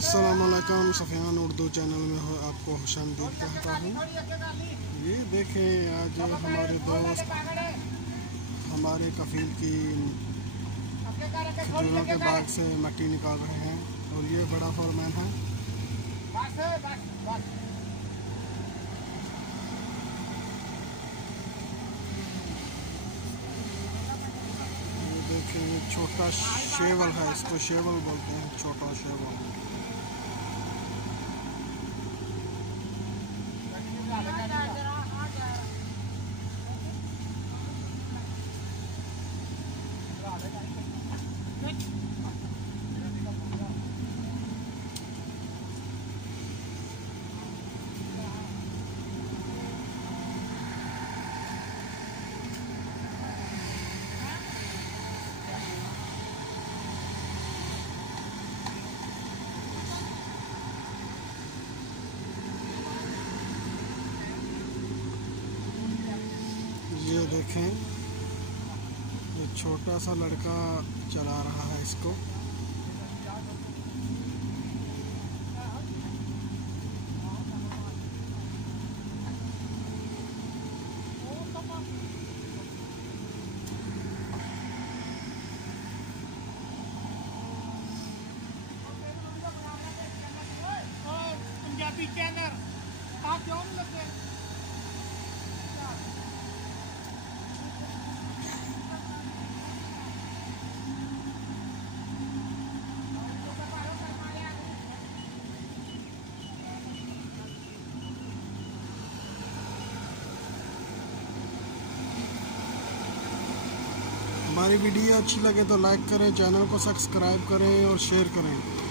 अस्सलामुअलैकुम सफ़ियान उर्दू चैनल में हो आपको खुशामदीद कहता हूँ। ये देखें, आज हमारे दोस्त हमारे कफील की खजूरों के बाग से मिट्टी निकाल रहे हैं और ये बड़ा फोरमैन है। ये देखें, छोटा शेवल है, इसको शेवल बोलते हैं, छोटा शेवल। ये देखें, ये छोटा सा लड़का चला रहा है इसको। पंजाबी चैनल आप क्यों नहीं लगे? हमारी वीडियो अच्छी लगे तो लाइक करें, चैनल को सब्सक्राइब करें और शेयर करें।